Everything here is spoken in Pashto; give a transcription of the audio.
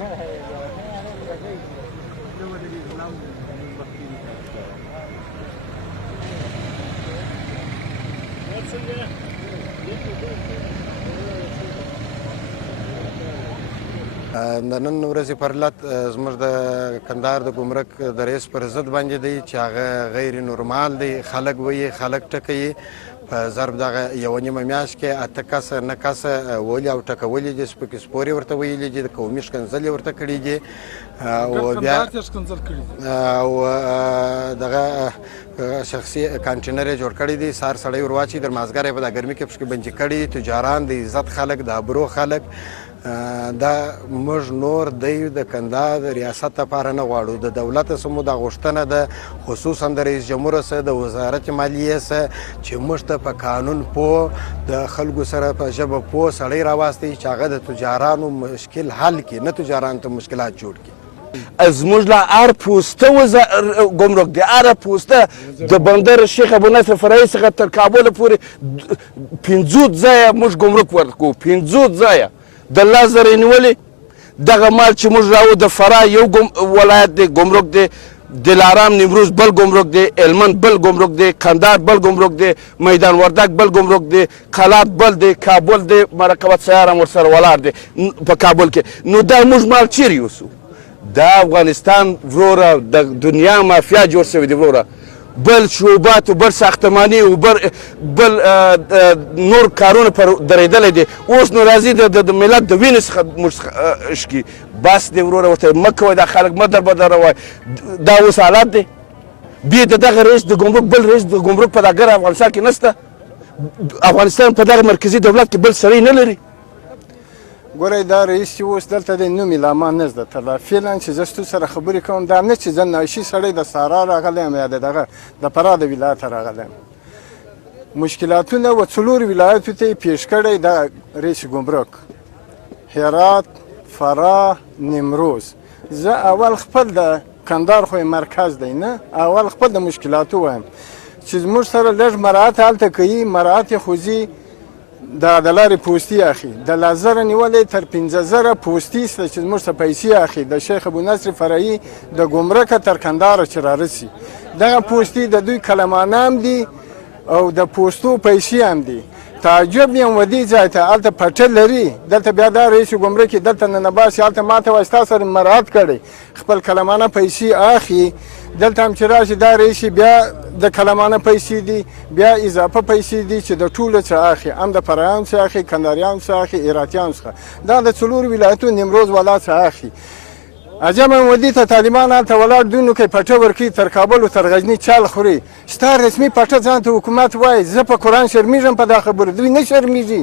د نن ورځې پرلت زموږ د کندهار د ګمرک د رئیس پر ضد باندې دی چې هغه غیر نورمال دی. خلک وایي خلک ټکوي. په ضرب دغه یوه نیمه میاشت کې 8 کسه 9 کسه ولي او ټکولي دي. سپکې سپورې ورته ویلي دي. د قومي ښکنځل یې ورته کړي دي. او بیا او دغه شخصي کانټینر یې جوړ کړی دی. سهار سړی ور واچي در مازدیګر یې په دا ګرمي کې پشکې بندي کړي. تجاران د عزت خلک د ابرو خلک دا موږ نور دی د کندهار د ریاست لپاره نه غواړو. د دولت څخه مو دا غوښتنه ده خصوصا د رئیس جمهور څخه د وزارت مالیې څخه چې موږ ته په قانون پوه د خلکو سره په ژبه پوه سړی راواستي چې هغه د تجارانو مشکل حل کړي نه تجارانو ته مشکلات جوړ کړي. زموږ له هر پوسته ګمرک دی هره پوسته د بندر شیخ ابو نصر فرعي څخه تر کابل پورې 50 ځایه موږ ګمرک ورکوو. 50 ځایه د الله زره نیولې دغه مال چې موږ راوړو د فراه یو ولایت دی ګمرک دی، دلارام نیمروز بل ګمرک دی، هلمند بل ګمرک دی، کندهار بل ګمرک دی، میدان وردګ بل ګمرک دی، قلات بل دی، کابل دی، مرکبت سیار هم ورسره ولاړ دی په کابل کې. نو دا موږ مال چیرې یوسو؟ دا افغانستان وروره د دنیا مافیا جوړ شوی دی وروره. بل شعوبات و بل ساختمانی و بل نور کارونه پر درېدلی دي. اوس نو راځي د ملت د وینې څخه موږ اشکي. بس دی وروره ورته مه کوئ دا خلک مه دربدروئ. دا اوس حالات دی. بیا د دغه رئیس د ګمرک بل رئیس د ګمرک په دغه افغانستان کې نشته. افغانستان په دغه مرکزي دولت کې بل سړی نه لري. ګورئ دا رئیس چې اوس دلته دی نوم یې لا ما نه زده تړلی. فعلا چې زه ستو سره خبرې کوم دا نه چې زه ناشي سړی د سارا راغلی یم یا د دغه د فراه د ولایته راغلی یم. مشکلاتونه و 4 ولایتو ته یې پیش کړی دا رئیس ګمرک، هرات، فراه، نیمروز. زه اول خپل د کندهار خو مرکز دی نه، اول خپل د مشکلاتو وایم چې زموږ سره لږ مراعات هلته کوي. مراعات یې خو ځي د لارې پوستي اخلي. د 1000 نیولې تر 15000 پوستي شته چې زموږ څخه پیسې اخلي د شیخ ابو نصر فرعي د ګمرکه تر کندهار چې رارسي. دغه پوستي د دوی کلمانه هم دي او د پوستو پیسې هم دي. تعجب یم و دې ځای ته هلته پټه لري. دلته بیا دا رئیس ګمرک دلته ننباسي هلته ماته وایي ستا سره مراعات کړی خپل کلمانه پیسې اخلي. دلته هم چې راشي دا رئیس بیا د کلمانه پیسې دي بیا اضافه پیسې دي چې د ټولو څخه اخلي، هم د فرایانو څخه اخلي، کندهاریانو څخه اخلي، هراتیانو څخه. دا د 4 ولایتو نیمروز ولایت څخه اخلي. عجب هم ودې ته طالبان هلته ولاړ دوی نو که پټه ورکوي تر کابل و تر غزني چال خوري. ستا رسمي پټه ځان ته حکومت وایي. زه په قرآن شرمیږم په دا خبرو، دوی نه شرمیږي.